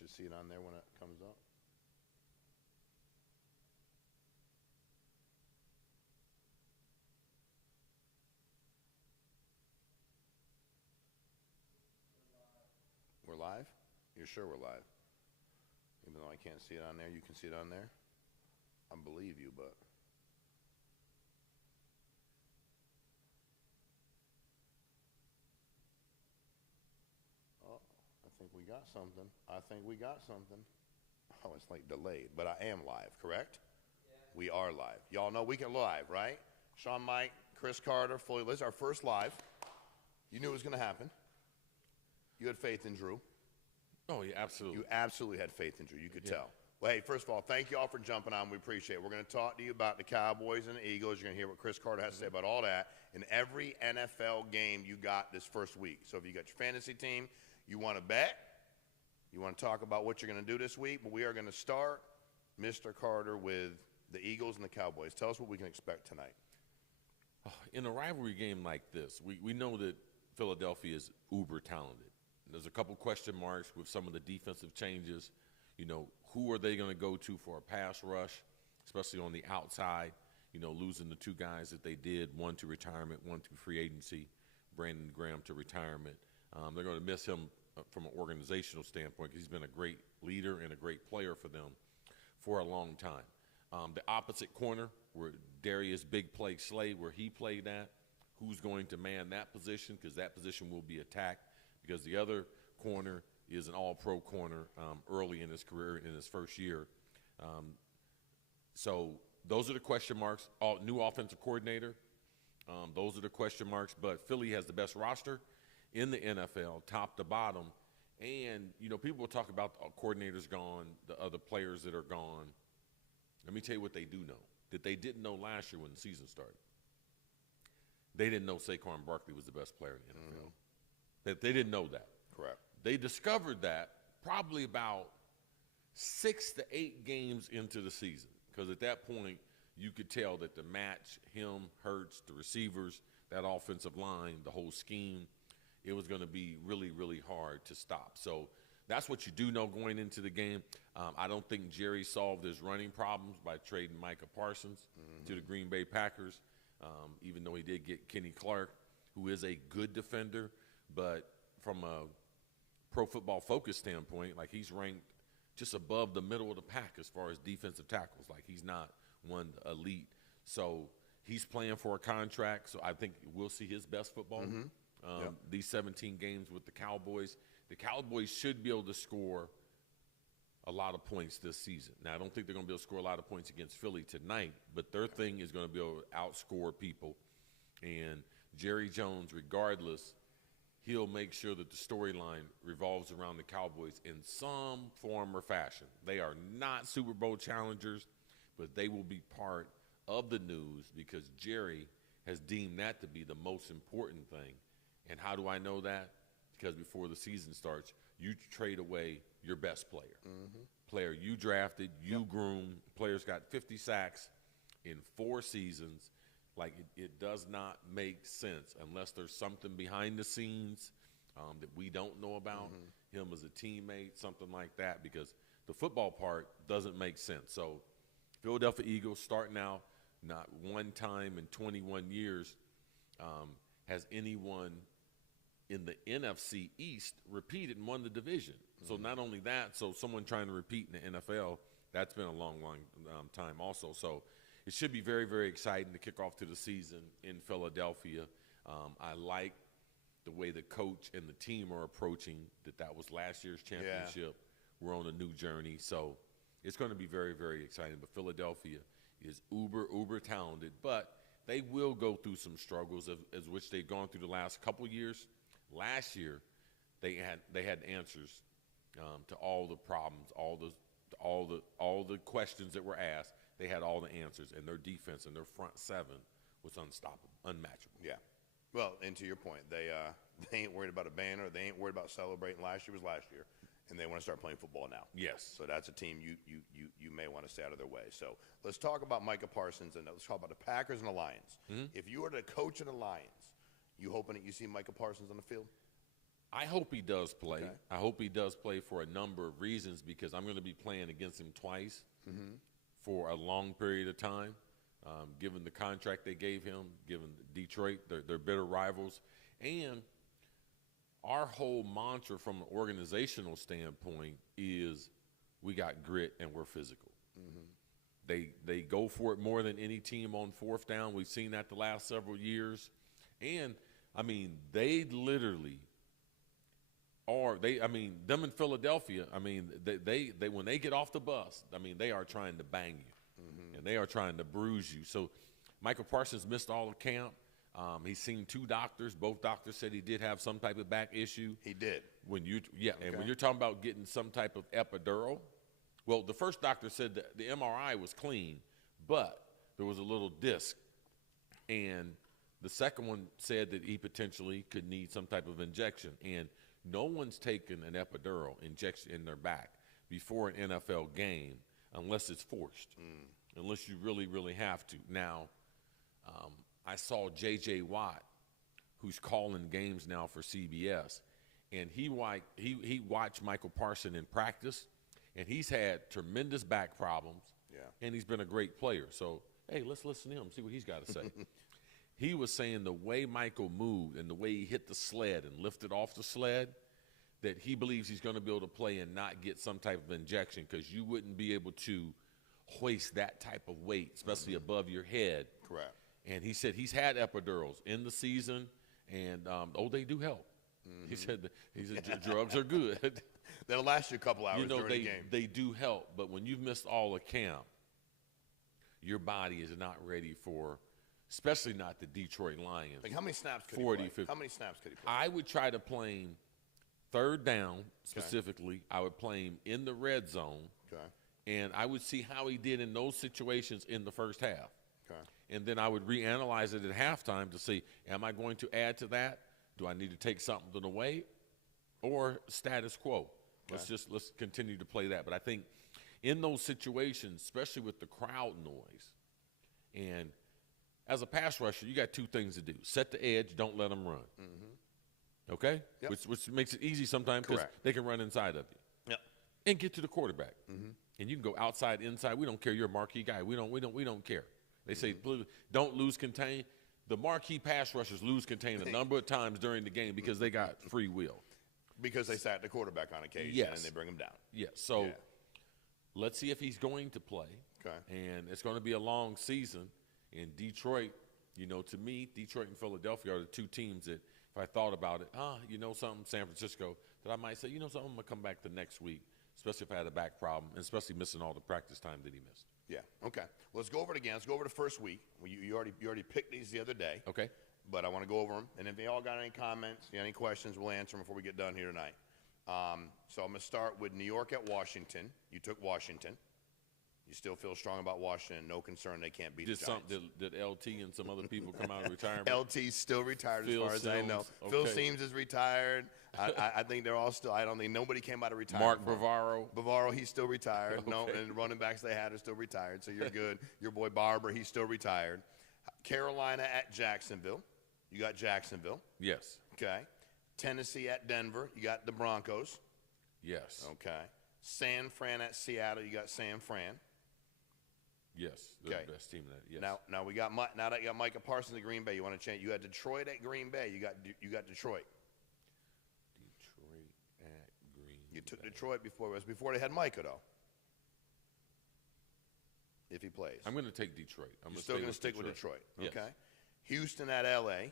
should see it on there when it comes up. We're live? You're sure we're live? Even though I can't see it on there, you can see it on there? I believe you, but... Oh, I think we got something. I think we got something. Oh, it's like delayed, but I am live, correct? Yeah. We are live. Y'all know we can live, right? Shawn Meaike, Cris Carter, fully lit. Our first live. You knew it was going to happen. You had faith in Drew. Oh, yeah, absolutely. You absolutely had faith in Drew. You could tell. Well, hey, first of all, thank you all for jumping on. We appreciate it. We're going to talk to you about the Cowboys and the Eagles. You're going to hear what Cris Carter has to say about all that in every NFL game you got this first week. So if you got your fantasy team, you want to bet, you want to talk about what you're going to do this week, but we are going to start, Mr. Carter, with the Eagles and the Cowboys. Tell us what we can expect tonight. In a rivalry game like this, we know that Philadelphia is uber talented. There's a couple question marks with some of the defensive changes. You know, who are they going to go to for a pass rush, especially on the outside, you know, losing the two guys that they did, one to retirement, one to free agency, Brandon Graham to retirement. They're going to miss him from an organizational standpoint because he's been a great leader and a great player for them for a long time. The opposite corner, where Darius Big Play Slay, where he played at, who's going to man that position, because that position will be attacked, because the other corner is an all-pro corner early in his career, in his first year. So those are the question marks. New offensive coordinator, those are the question marks. But Philly has the best roster in the NFL, top to bottom. And, you know, people will talk about the coordinators gone, the other players that are gone. Let me tell you what they do know, that they didn't know last year when the season started. They didn't know Saquon Barkley was the best player in the NFL. That they didn't know that. Correct. They discovered that probably about 6 to 8 games into the season, because at that point you could tell that the match, him, Hurts, the receivers, that offensive line, the whole scheme, it was going to be really, really hard to stop. So that's what you do know going into the game. I don't think Jerry solved his running problems by trading Micah Parsons to the Green Bay Packers, even though he did get Kenny Clark, who is a good defender. But from a Pro Football Focus standpoint, like, he's ranked just above the middle of the pack as far as defensive tackles. Like, he's not one elite. So he's playing for a contract, so I think we'll see his best football. These 17 games with the Cowboys should be able to score a lot of points this season. Now, I don't think they're going to be able to score a lot of points against Philly tonight, but their thing is going to be able to outscore people. And Jerry Jones, regardless, he'll make sure that the storyline revolves around the Cowboys in some form or fashion. They are not Super Bowl challengers, but they will be part of the news because Jerry has deemed that to be the most important thing. And how do I know that? Because before the season starts, you trade away your best player. Player you drafted, you groomed. Players got 50 sacks in 4 seasons. Like, it does not make sense unless there's something behind the scenes that we don't know about, him as a teammate, something like that, because the football part doesn't make sense. So Philadelphia Eagles starting out, not one time in 21 years has anyone in the NFC East repeated and won the division. So not only that, so someone trying to repeat in the NFL, that's been a long time also. So it should be very, very exciting to kick off to the season in Philadelphia. I like the way the coach and the team are approaching that was last year's championship. We're on a new journey. So it's going to be very, very exciting. But Philadelphia is uber talented. But they will go through some struggles as which they've gone through the last couple years. Last year, they had answers to all the problems, all the questions that were asked. They had all the answers, and their defense and their front seven was unstoppable, unmatchable. Yeah. Well, and to your point, they ain't worried about a banner. They ain't worried about celebrating. Last year was last year, and they want to start playing football now. Yes. So that's a team you may want to stay out of their way. So let's talk about Micah Parsons, and let's talk about the Packers and the Lions. If you were the coach of the Lions, you hoping that you see Micah Parsons on the field? I hope he does play. Okay. I hope he does play for a number of reasons because I'm going to be playing against him twice for a long period of time, given the contract they gave him, given Detroit, they're bitter rivals. And our whole mantra from an organizational standpoint is we got grit and we're physical. They go for it more than any team on fourth down. We've seen that the last several years. And, I mean, they literally are – them in Philadelphia, I mean, they when they get off the bus, I mean, they are trying to bang you. And they are trying to bruise you. So Micah Parsons missed all of camp. He's seen 2 doctors. Both doctors said he did have some type of back issue. He did. And when you're talking about getting some type of epidural – well, the first doctor said that the MRI was clean, but there was a little disc. And the second one said that he potentially could need some type of injection. And no one's taken an epidural injection in their back before an NFL game unless it's forced, unless you really, really have to. Now, I saw J.J. Watt, who's calling games now for CBS, and he watched Michael Parsons in practice. And he's had tremendous back problems, and he's been a great player. So, hey, let's listen to him, see what he's got to say. He was saying the way Michael moved and the way he hit the sled and lifted off the sled, that he believes he's going to be able to play and not get some type of injection because you wouldn't be able to hoist that type of weight, especially above your head. Correct. And he said he's had epidurals in the season, and, they do help. He said drugs are good. They'll last you a couple hours during the game. They do help, but when you've missed all of camp, your body is not ready for, especially not the Detroit Lions. Like how many snaps could he play? 50. How many snaps could he play? I would try to play him third down specifically. I would play him in the red zone, and I would see how he did in those situations in the first half. And then I would reanalyze it at halftime to see, am I going to add to that? Do I need to take something away, or status quo? Let's continue to play that. But I think in those situations, especially with the crowd noise, and as a pass rusher, you got 2 things to do: set the edge, don't let them run. Okay, which makes it easy sometimes because they can run inside of you. And get to the quarterback. And you can go outside, inside. We don't care. You're a marquee guy. We don't care. They say don't lose contain. The marquee pass rushers lose contain a number of times during the game because they got free will. Because they sat the quarterback on occasion and they bring him down. So let's see if he's going to play. And it's going to be a long season. In Detroit, to me, Detroit and Philadelphia are the 2 teams that, if I thought about it, something, San Francisco, that I might say, something, I'm going to come back the next week, especially if I had a back problem, and especially missing all the practice time that he missed. Okay. Well, let's go over it again. Let's go over the first week. You already picked these the other day. Okay. But I want to go over them. And if y'all got any comments, any questions, we'll answer them before we get done here tonight. So I'm going to start with New York at Washington. You took Washington. You still feel strong about Washington. No concern they can't beat the Giants. Did LT and some other people come out of retirement? LT's still retired Phil as far as I know. Okay. Phil Sims is retired. I think they're all still – I don't think nobody came out of retirement. Mark Bavaro. Bavaro, he's still retired. Okay. No, and the running backs they had are still retired, so you're good. Your boy Barber, he's still retired. Carolina at Jacksonville. You got Jacksonville. Yes. Okay. Tennessee at Denver. You got the Broncos. Yes. Okay. San Fran at Seattle. You got San Fran. Yes. They're the best team in that. Yes. Now we got now that you got Micah Parsons at Green Bay. You want to change? You had Detroit at Green Bay. You got Detroit. Detroit at Green Bay. You took Detroit before. It was before they had Micah though. If he plays, I'm going to take Detroit. I'm still going to stick with Detroit. Yes. Okay. Houston at LA.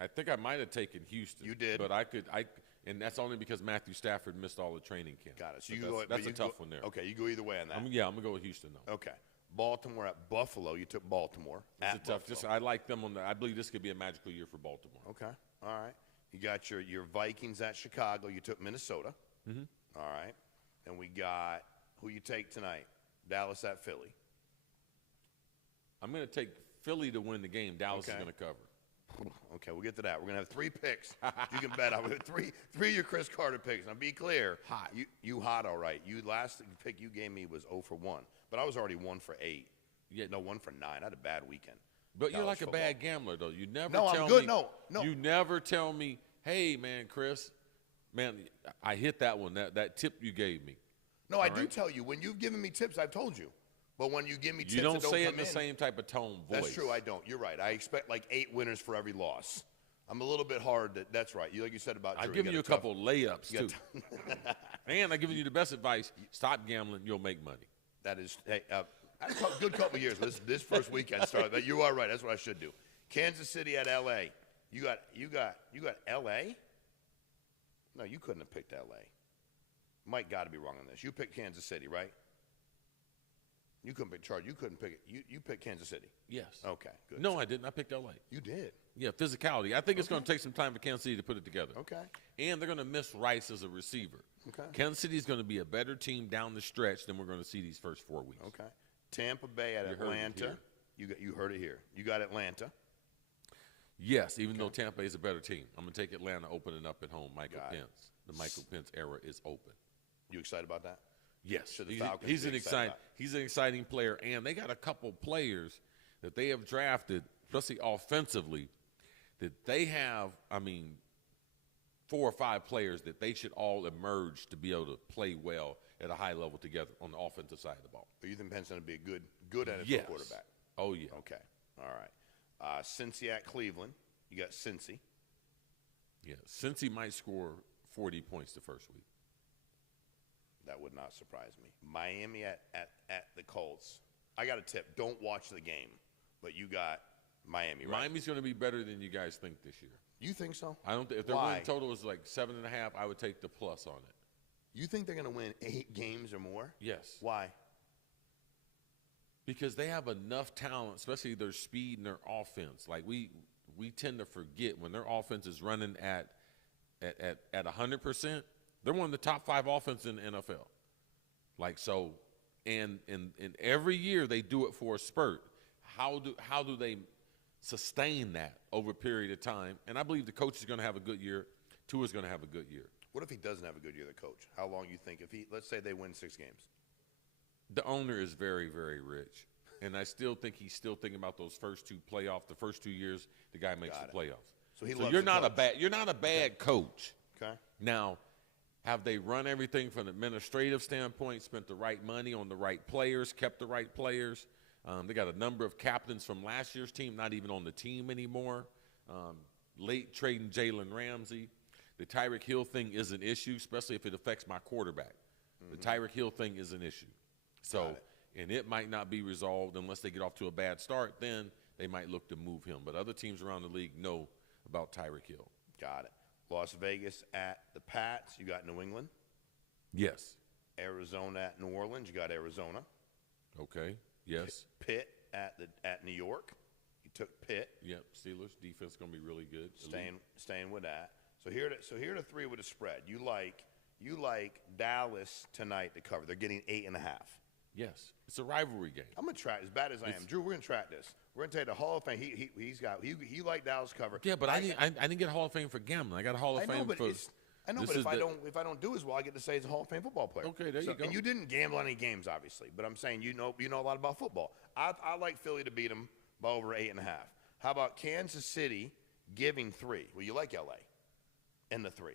I think I might have taken Houston. You did. But and that's only because Matthew Stafford missed all the training camp. Got it. So that's a tough one there. Okay, you go either way on that. I'm going to go with Houston, though. Okay. Baltimore at Buffalo. You took Baltimore. It's a tough. I like them on the. I believe this could be a magical year for Baltimore. Okay. All right. You got your Vikings at Chicago. You took Minnesota. Mm-hmm. All right. And we got who you take tonight. Dallas at Philly. I'm going to take Philly to win the game. Dallas is going to cover. Okay, we'll get to that. We're going to have 3 picks. You can bet on three of your Cris Carter picks. Now, be clear. Hot. You hot, all right. You last pick you gave me was 0 for 1. But I was already 1 for 8. No, 1 for 9. I had a bad weekend. But you're college like a football. bad gambler, though. You never No, tell I'm good. me. No. You never tell me, hey, man, Chris, man, I hit that one, that tip you gave me. No, I do tell you. When you've given me tips, I've told you. But when you give me tips, You don't that say it come in the same type of tone voice. That's true. I don't. You're right. I expect like 8 winners for every loss. I'm a little bit hard. That's right. Like you said about Drew. I've given you a couple layups, too. And I've given you the best advice. Stop gambling. You'll make money. That is that's a good couple of years. This first weekend started. But you are right. That's what I should do. Kansas City at L.A. You got L.A.? No, you couldn't have picked L.A. Mike got to be wrong on this. You picked Kansas City, right? You couldn't pick Chargers. You couldn't pick it. You picked Kansas City. Yes. Okay, good. No, I didn't. I picked L.A. You did. Yeah, physicality. I think it's going to take some time for Kansas City to put it together. Okay. And they're going to miss Rice as a receiver. Okay. Kansas City is going to be a better team down the stretch than we're going to see these first 4 weeks. Okay. Tampa Bay at Atlanta. You heard it here. You got Atlanta. Yes, even though Tampa is a better team. I'm going to take Atlanta opening up at home. Michael Got it. Pence. The Michael Pence era is open. You excited about that? Yes, Should the Falcons be excited he's an exciting player, and they got a couple players that they have drafted, especially offensively, that they have. I mean, 4 or 5 players that they should all emerge to be able to play well at a high level together on the offensive side of the ball. So you think Pence going to be a good NFL quarterback? Oh yeah. Okay. All right. Cincy at Cleveland. You got Cincy. Yeah, Cincy might score 40 points the first week. That would not surprise me. Miami at the Colts. I got a tip. Don't watch the game, but you got Miami, right? Miami's going to be better than you guys think this year. You think so? I don't. If their win total is like 7.5, I would take the plus on it. You think they're going to win 8 games or more? Yes. Why? Because they have enough talent, especially their speed and their offense. Like we tend to forget when their offense is running at 100%. They're one of the top 5 offenses in the NFL. Like so, and every year they do it for a spurt. How do they sustain that over a period of time? And I believe the coach is going to have a good year. Tua's going to have a good year. What if he doesn't have a good year, the coach? How long you think? Let's say they win 6 games. The owner is very, very rich, and I still think he's still thinking about those first 2 playoffs. The first 2 years, the guy makes the playoffs. So you're not a bad coach. Okay. Now, have they run everything from an administrative standpoint, spent the right money on the right players, kept the right players? They got a number of captains from last year's team not even on the team anymore. Late trading Jalen Ramsey. The Tyreek Hill thing is an issue, especially if it affects my quarterback. The Tyreek Hill thing is an issue. So, and it might not be resolved unless they get off to a bad start. Then they might look to move him. But other teams around the league know about Tyreek Hill. Got it. Las Vegas at the Pats. You got New England. Yes. Arizona at New Orleans. You got Arizona. Okay. Yes. Pitt at New York. You took Pitt. Yep. Steelers defense going to be really good. Staying with that. So here are the 3 with a spread. You like Dallas tonight to cover. They're getting 8.5. Yes, it's a rivalry game. I'm gonna track as bad as I am, Drew. We're gonna track this. We're gonna take the Hall of Fame. He liked Dallas cover. Yeah, but I didn't get a Hall of Fame for gambling. I got a Hall of Fame for. I know, but if I don't do as well, I get to say he's a Hall of Fame football player. Okay, there you go. And you didn't gamble any games, obviously, but I'm saying you know a lot about football. I like Philly to beat them by over 8.5. How about Kansas City giving 3? Well, you like LA, and the 3.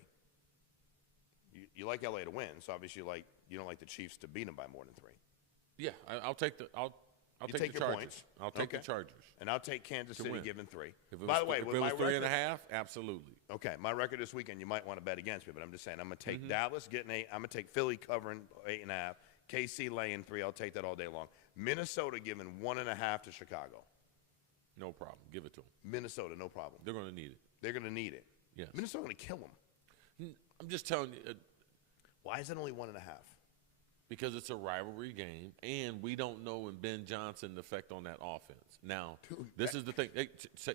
You like LA to win, so obviously you don't like the Chiefs to beat them by more than 3. Yeah, I'll take the take the your Chargers. points. I'll take the Chargers. And I'll take Kansas City giving 3. By the way, if it was 3.5, absolutely. Okay, my record this weekend, you might want to bet against me, but I'm just saying I'm going to take Dallas getting 8. I'm going to take Philly covering 8.5. KC laying 3. I'll take that all day long. Minnesota giving 1.5 to Chicago. No problem. Give it to them. Minnesota, no problem. They're going to need it. They're going to need it. Yes. Minnesota going to kill them. I'm just telling you. Why is it only 1.5? Because it's a rivalry game, and we don't know when Ben Johnson's effect on that offense. Now, this is the thing. Hey,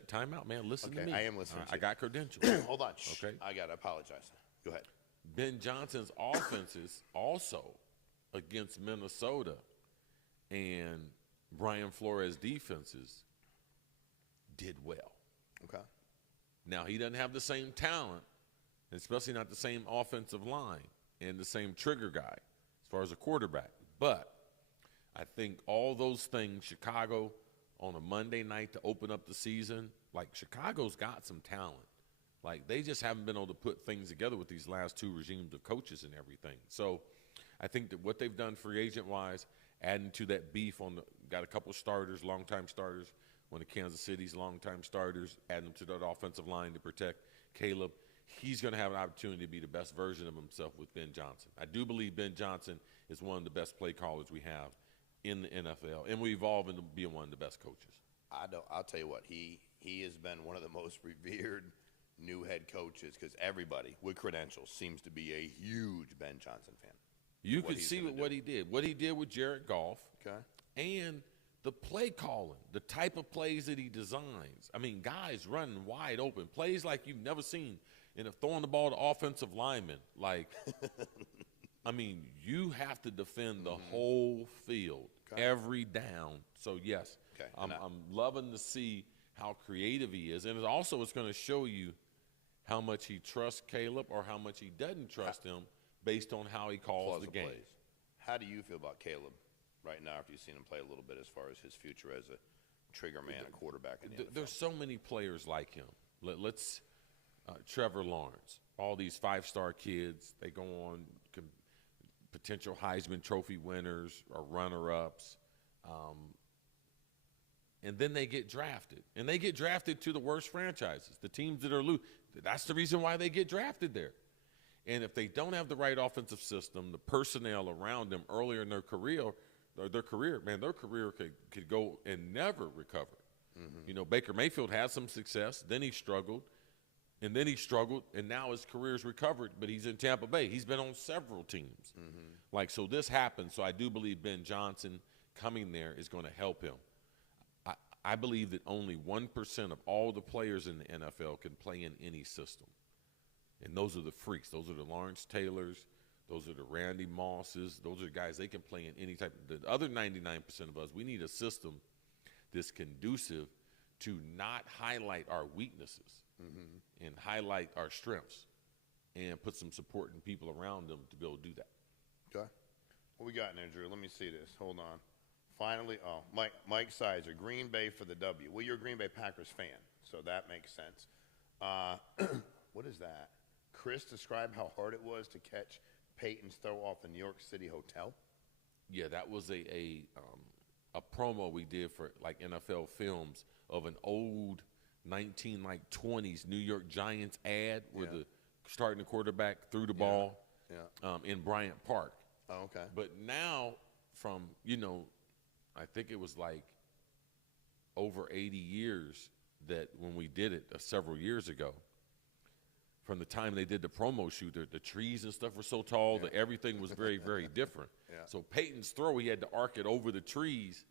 time out, man. Listen to me. I am listening to you. I got credentials. Hold on. Okay. I got to apologize. Go ahead. Ben Johnson's offenses also against Minnesota and Brian Flores' defenses did well. Okay. Now, he doesn't have the same talent, especially not the same offensive line and the same trigger guy as far as a quarterback. But I think all those things, Chicago on a Monday night to open up the season, like Chicago's got some talent. Like they just haven't been able to put things together with these last two regimes of coaches and everything. So I think that what they've done free agent-wise, adding to that beef got a couple starters, longtime starters, one of Kansas City's longtime starters, adding them to that offensive line to protect Caleb. He's going to have an opportunity to be the best version of himself with Ben Johnson. I do believe Ben Johnson is one of the best play callers we have in the NFL, and we evolve into being one of the best coaches. I'll tell you what, he has been one of the most revered new head coaches because everybody with credentials seems to be a huge Ben Johnson fan. You could see what he did with Jared Goff, and the play calling, the type of plays that he designs. I mean, guys running wide open, plays like you've never seen, and throwing the ball to offensive linemen. Like, I mean, you have to defend the whole field every down. So, yes, I'm loving to see how creative he is. And it's going to show you how much he trusts Caleb or how much he doesn't trust him based on how he calls the game. Plays. How do you feel about Caleb right now after you've seen him play a little bit as far as his future as a trigger man, a quarterback in the NFL? There's so many players like him. Let's Trevor Lawrence, all these five-star kids, they go on potential Heisman Trophy winners or runner-ups, and then they get drafted. And they get drafted to the worst franchises, the teams that are loose. That's the reason why they get drafted there. And if they don't have the right offensive system, the personnel around them earlier in their career, their career could go and never recover. You know, Baker Mayfield had some success, then he struggled, and now his career's recovered, but he's in Tampa Bay. He's been on several teams. So this happened. So I do believe Ben Johnson coming there is going to help him. I believe that only 1% of all the players in the NFL can play in any system. And those are the freaks. Those are the Lawrence Taylors. Those are the Randy Mosses. Those are the guys, they can play in any type. The other 99% of us, we need a system that's conducive to not highlight our weaknesses and highlight our strengths and put some supporting people around them to be able to do that. Okay. What we got in there, Drew? Let me see this. Hold on. Finally, Mike Sizer, Green Bay for the W. Well, you're a Green Bay Packers fan, so that makes sense. What is that? Chris, describe how hard it was to catch Peyton's throw off the New York City hotel. Yeah, that was a promo we did for like NFL Films of an old 1920s New York Giants ad where the starting quarterback threw the ball in Bryant Park. Oh, okay. But now from, I think it was like over 80 years that when we did it several years ago, from the time they did the promo shoot, the trees and stuff were so tall that everything was very, very different. So Peyton's throw, he had to arc it over the trees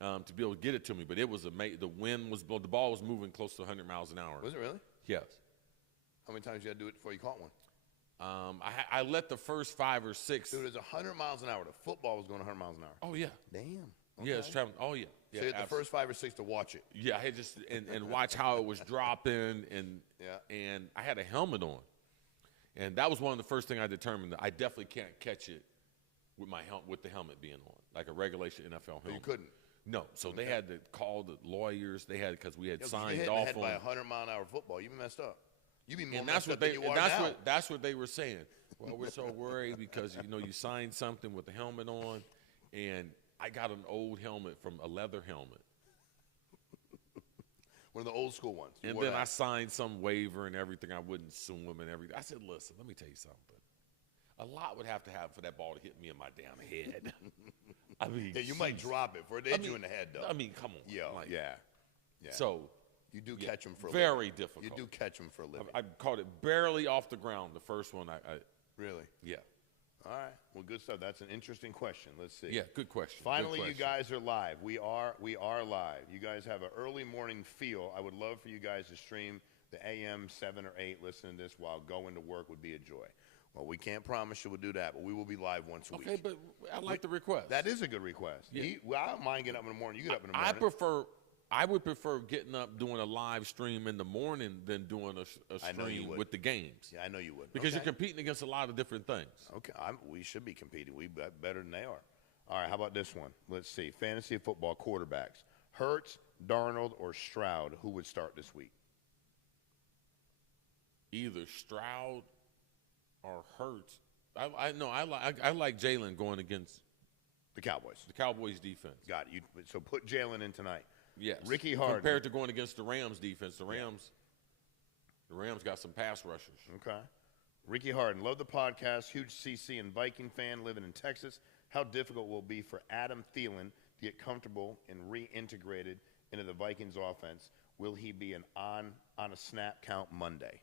to be able to get it to me. But it was amazing. The wind was blowing. The ball was moving close to 100 miles an hour. Was it really? Yes. How many times you had to do it before you caught one? I let the first 5 or 6. Dude, it was 100 miles an hour. The football was going 100 miles an hour. Oh, yeah. Damn. Okay. Yeah, it's traveling. Oh, yeah. So you had the first 5 or 6 to watch it. Yeah, I had just and watch how it was dropping, and I had a helmet on, and that was one of the first things I determined that I definitely can't catch it with the helmet being on, like a regulation NFL helmet. But you couldn't. No, so they had to call the lawyers. They had because we had signed you off hit on. By 100-mile-an-hour football, you be messed up. You be more and messed up than you are now. That's what they were saying. Well, we're so worried because you signed something with the helmet on, and I got an old helmet from a leather helmet. One of the old school ones. And then I signed some waiver and everything. I wouldn't sue him and everything. I said, listen, let me tell you something. A lot would have to happen for that ball to hit me in my damn head. I mean, you might drop it for it hit you in the head, though. I mean, come on. Yeah. So you do catch them for a living. living. Very difficult. You do catch them for a living. I caught it barely off the ground. The first one, Really? Yeah. All right. Well, good stuff. That's an interesting question. Let's see. Yeah, good question. Finally, good question. You guys are live. We are live. You guys have an early morning feel. I would love for you guys to stream the AM 7 or 8. Listening to this while going to work would be a joy. Well, we can't promise you we'll do that, but we will be live once a week. Okay, but I like the request. That is a good request. Yeah. I don't mind getting up in the morning. You get up in the morning. I would prefer getting up doing a live stream in the morning than doing a stream with the games. Yeah, I know you would. Because you're competing against a lot of different things. Okay, we should be competing. We better than they are. All right, how about this one? Let's see. Fantasy football quarterbacks. Hurts, Darnold, or Stroud, who would start this week? Either Stroud or Hurts. I like Jalen going against the Cowboys. The Cowboys defense. Got it. So put Jalen in tonight. Yes. Ricky Harden. Compared to going against the Rams defense, the Rams got some pass rushers. Okay. Ricky Harden, love the podcast, huge CC and Viking fan living in Texas. How difficult will it be for Adam Thielen to get comfortable and reintegrated into the Vikings offense? Will he be on a snap count Monday?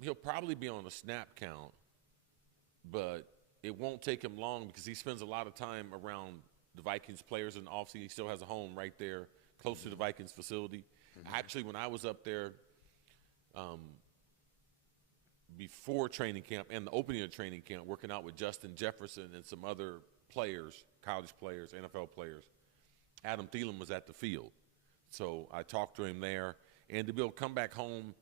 He'll probably be on a snap count, but it won't take him long because he spends a lot of time around the Vikings players in the offseason. He still has a home right there close to the Vikings facility. Actually, when I was up there before training camp and the opening of training camp, working out with Justin Jefferson and some other players, college players, NFL players, Adam Thielen was at the field. So I talked to him there. And to be able to come back home,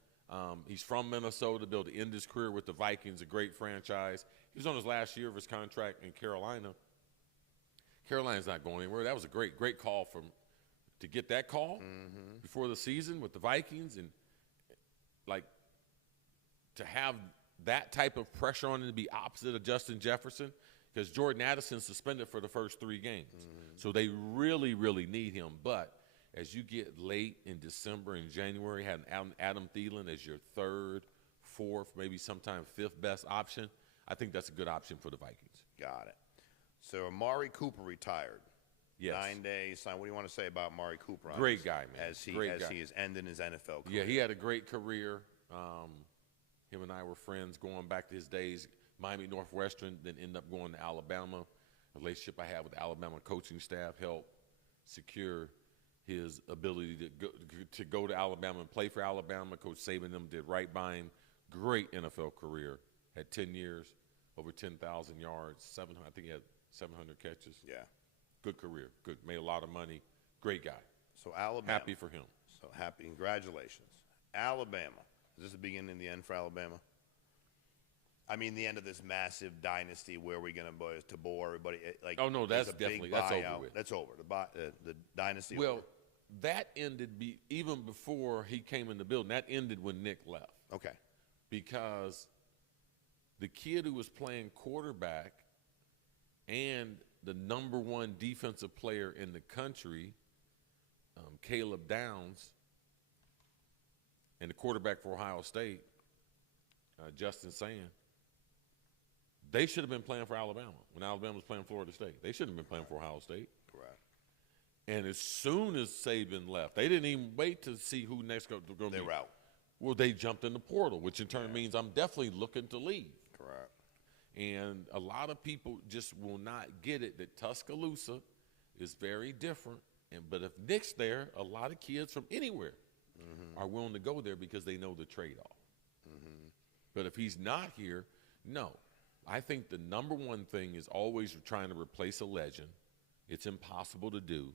he's from Minnesota, to be able to end his career with the Vikings, a great franchise. He was on his last year of his contract in Carolina. Carolina's not going anywhere. That was a great call to get that call before the season with the Vikings, and like to have that type of pressure on him to be opposite of Justin Jefferson, because Jordan Addison suspended for the first 3 games. So they really, really need him. But as you get late in December and January, having Adam Thielen as your 3rd, 4th, maybe sometime 5th best option, I think that's a good option for the Vikings. Got it. So Amari Cooper retired. Yes. 9 days. What do you want to say about Amari Cooper? Great guy, man. As he is ending his NFL career. Yeah, he had a great career. Him and I were friends going back to his days, Miami Northwestern, then ended up going to Alabama. The relationship I had with the Alabama coaching staff helped secure his ability to go to Alabama and play for Alabama. Coach Saban and them did right by him. Great NFL career. Had 10 years, over 10,000 yards, I think he had 700 catches. Yeah. Good career. Good. Made a lot of money. Great guy. So Alabama. Happy for him. So happy. Congratulations. Alabama. Is this the beginning and the end for Alabama? I mean, the end of this massive dynasty where we're going to bore everybody. Oh, no, that's definitely that's over with. That's over. The dynasty. Well, over. that ended even before he came in the building. That ended when Nick left. Okay. Because the kid who was playing quarterback and the #1 defensive player in the country, Caleb Downs, and the quarterback for Ohio State, Justin Sand, they should have been playing for Alabama when Alabama was playing Florida State. They shouldn't have been playing for Ohio State. Correct. And as soon as Saban left, they didn't even wait to see who next going to be. They were out. Well, they jumped in the portal, which in turn means I'm definitely looking to leave. Correct. And a lot of people just will not get it that Tuscaloosa is very different. But if Nick's there, a lot of kids from anywhere are willing to go there because they know the trade-off. But if he's not here, no. I think the #1 thing is always trying to replace a legend. It's impossible to do.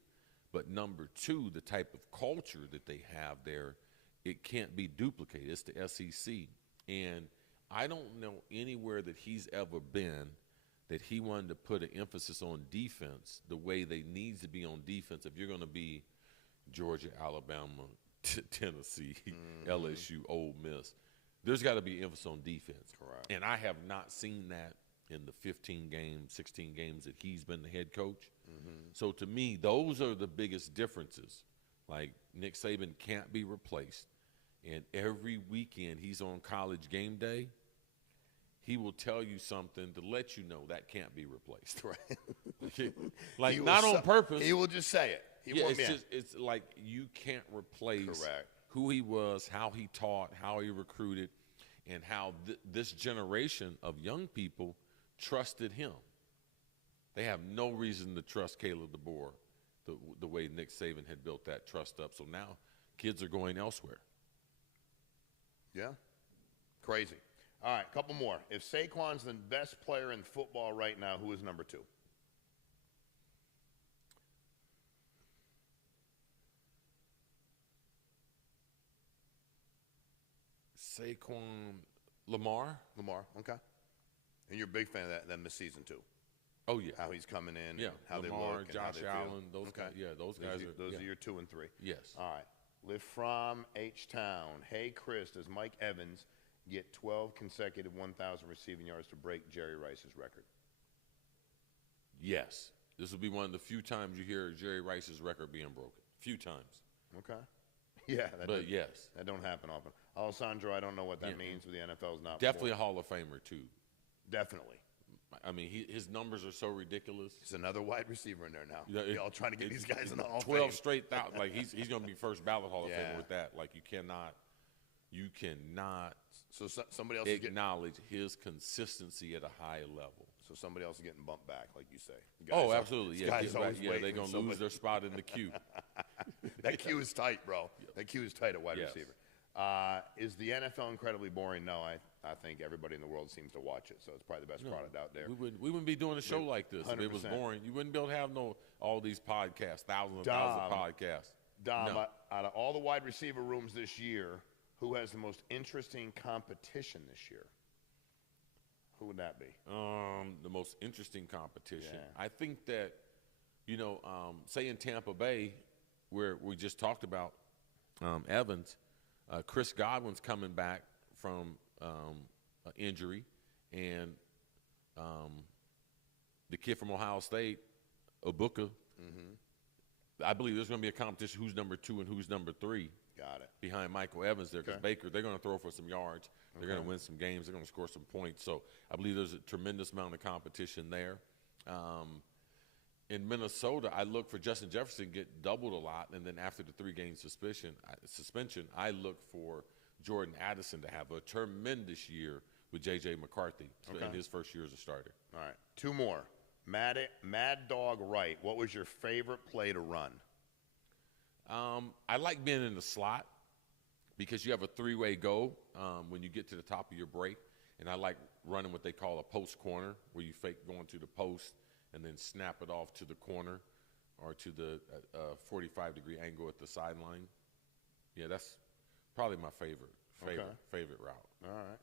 But #2, the type of culture that they have there, it can't be duplicated. It's the SEC. And I don't know anywhere that he's ever been that he wanted to put an emphasis on defense the way they need to be on defense. If you're going to be Georgia, Alabama, Tennessee, LSU, Ole Miss, there's got to be emphasis on defense. Correct. And I have not seen that in the 15 games, 16 games that he's been the head coach. So to me, those are the biggest differences. Like Nick Saban can't be replaced. And every weekend he's on College Game Day, he will tell you something to let you know that can't be replaced. Right. Like not on purpose. He will just say it. It's like you can't replace Correct. who he was, how he taught, how he recruited, and how this generation of young people trusted him. They have no reason to trust Caleb DeBoer the way Nick Saban had built that trust up. So now kids are going elsewhere. Yeah. Crazy. All right, a couple more. If Saquon's the best player in football right now, who is #2? Saquon, Lamar. Lamar, okay. And you're a big fan of that this season, too. Oh yeah, how he's coming in, yeah. and how Lamar, they look, and how Josh they feel. Allen, those guys. Yeah, those guys are. Those yeah. are your 2 and 3. Yes. All right. Live from H-Town. Hey, Chris, does Mike Evans get 12 consecutive 1,000 receiving yards to break Jerry Rice's record? Yes. This will be one of the few times you hear Jerry Rice's record being broken. Few times. Okay. Yeah. Yes. That don't happen often. Alessandro, I don't know what that means, but the NFL is not. Definitely a Hall of Famer, too. Definitely. I mean, his numbers are so ridiculous. He's another wide receiver in there now. Yeah, Y'all trying to get these guys in the Hall of 12 Fame. straight thousand. Like, he's going to be first ballot Hall of Yeah. Famer with that. Like, you cannot So somebody else is acknowledge his consistency at a high level. So somebody else is getting bumped back, like you say. Absolutely. Yeah, they're going to lose their spot in the queue. That queue is tight, bro. That queue is tight at wide receiver. Is the NFL incredibly boring? No, I think everybody in the world seems to watch it, so it's probably the best product out there. We wouldn't be doing a show like this if it was 100%. boring. You wouldn't be able to have all these podcasts, thousands of podcasts. Dom, out of all the wide receiver rooms this year, who has the most interesting competition this year? Who would that be? The most interesting competition. Yeah. I think that, say in Tampa Bay, where we just talked about Evans, Chris Godwin's coming back from an injury, and the kid from Ohio State, Ibuka. I believe there's going to be a competition who's number 2 and who's number 3. Got it. Behind Michael Evans there, because Baker, they're going to throw for some yards. They're going to win some games. They're going to score some points. So I believe there's a tremendous amount of competition there. In Minnesota, I look for Justin Jefferson to get doubled a lot, and then after the 3-game suspension, I look for Jordan Addison to have a tremendous year with J.J. McCarthy in his first year as a starter. All right. 2 more. Mad Dog Wright, what was your favorite play to run? I like being in the slot because you have a 3-way go when you get to the top of your break, and I like running what they call a post corner, where you fake going to the post and then snap it off to the corner or to the 45-degree angle at the sideline. Yeah, that's probably my favorite route. All right.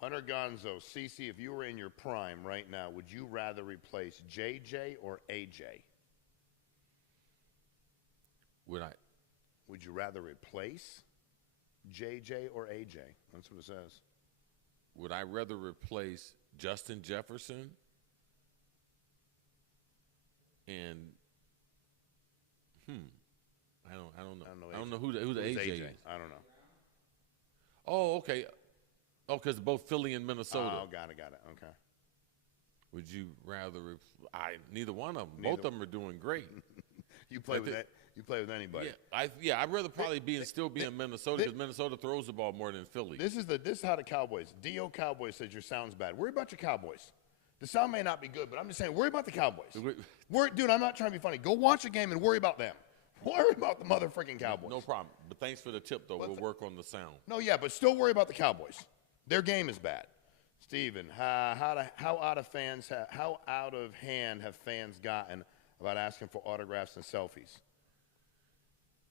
Hunter Gonzo, CeCe, if you were in your prime right now, would you rather replace JJ or AJ? Would you rather replace JJ or AJ? That's what it says. Would I rather replace Justin Jefferson and I don't know who the AJ is. I don't know. Oh, okay. Oh, because both Philly and Minnesota. Oh, got it. Okay. Would you rather? Neither one of them. Both of them are doing great. You play with that. You play with anybody. Yeah, I'd rather probably still be in Minnesota, because Minnesota throws the ball more than Philly. This is how the Cowboys. Do Cowboys says your sound's bad. Worry about your Cowboys. The sound may not be good, but I'm just saying, worry about the Cowboys. Dude, I'm not trying to be funny. Go watch a game and worry about them. Worry about the motherfucking Cowboys. No problem. But thanks for the tip, though. We'll work on the sound. No, yeah, but still worry about the Cowboys. Their game is bad. Steven, how out of hand have fans gotten about asking for autographs and selfies?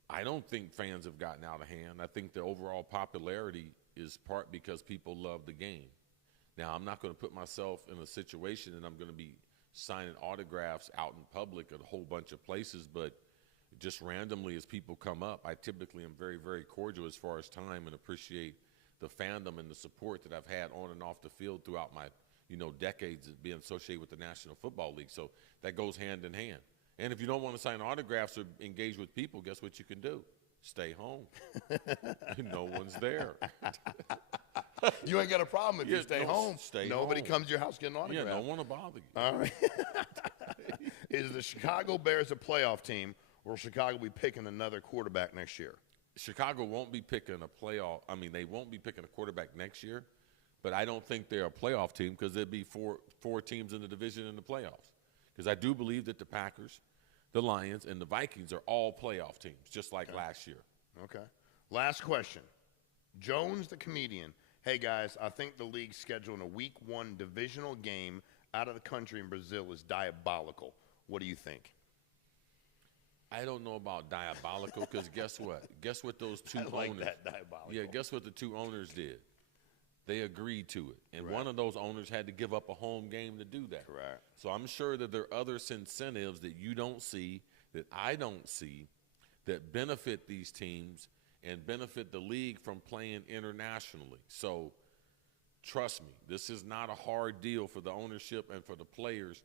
I don't think fans have gotten out of hand. I think the overall popularity is part because people love the game. Now, I'm not going to put myself in a situation that I'm going to be signing autographs out in public at a whole bunch of places, but just randomly as people come up, I typically am very, very cordial as far as time and appreciate the fandom and the support that I've had on and off the field throughout my, decades of being associated with the National Football League. So that goes hand in hand. And if you don't want to sign autographs or engage with people, guess what you can do? Stay home. No one's there. You ain't got a problem if you stay home. Nobody home. Comes to your house getting autographs. Yeah, no one will bother you. All right. Is the Chicago Bears a playoff team, or will Chicago be picking another quarterback next year? Chicago won't be picking a playoff. I mean, they won't be picking a quarterback next year, but I don't think they're a playoff team because there'd be four teams in the division in the playoffs. Because I do believe that the Packers, the Lions, and the Vikings are all playoff teams, just like last year. Okay. Last question. Jones, the comedian. Hey, guys, I think the league scheduling a Week 1 divisional game out of the country in Brazil is diabolical. What do you think? I don't know about diabolical because guess what? Guess what those two I like owners that, diabolical. Yeah, guess what the two owners did? they agreed to it. And Correct. one of those owners had to give up a home game to do that. Correct. So I'm sure that there are other incentives that you don't see, that I don't see, that benefit these teams and benefit the league from playing internationally. So trust me, this is not a hard deal for the ownership and for the players.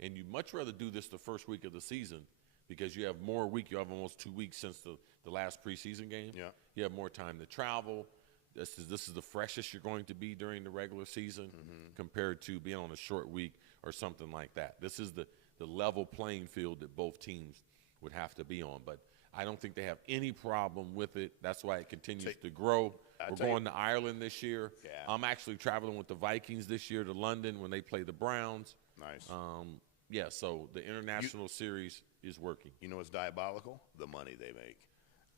And you'd much rather do this the first week of the season because you have more week. You have almost 2 weeks since the last preseason game. Yeah. You have more time to travel. This is the freshest you're going to be during the regular season compared to being on a short week or something like that. This is the level playing field that both teams would have to be on. But I don't think they have any problem with it. That's why it continues to grow. We're going to Ireland this year. Yeah. I'm actually traveling with the Vikings this year to London when they play the Browns. Nice. Yeah, so the international series is working. You know what's diabolical? The money they make.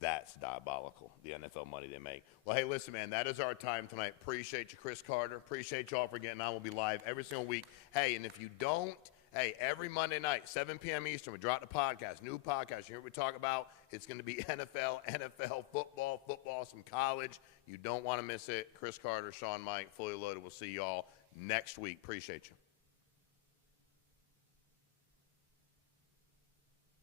That's diabolical, the NFL money they make. Well, hey, listen, man, that is our time tonight. Appreciate you, Cris Carter. Appreciate you all for getting on. We'll be live every single week. Hey, and if you don't, hey, every Monday night, 7 p.m. Eastern, we drop the podcast, new podcast. You hear what we talk about? It's going to be NFL football, some college. You don't want to miss it. Cris Carter, Shawn Meaike, Fully Loaded. We'll see you all next week. Appreciate you.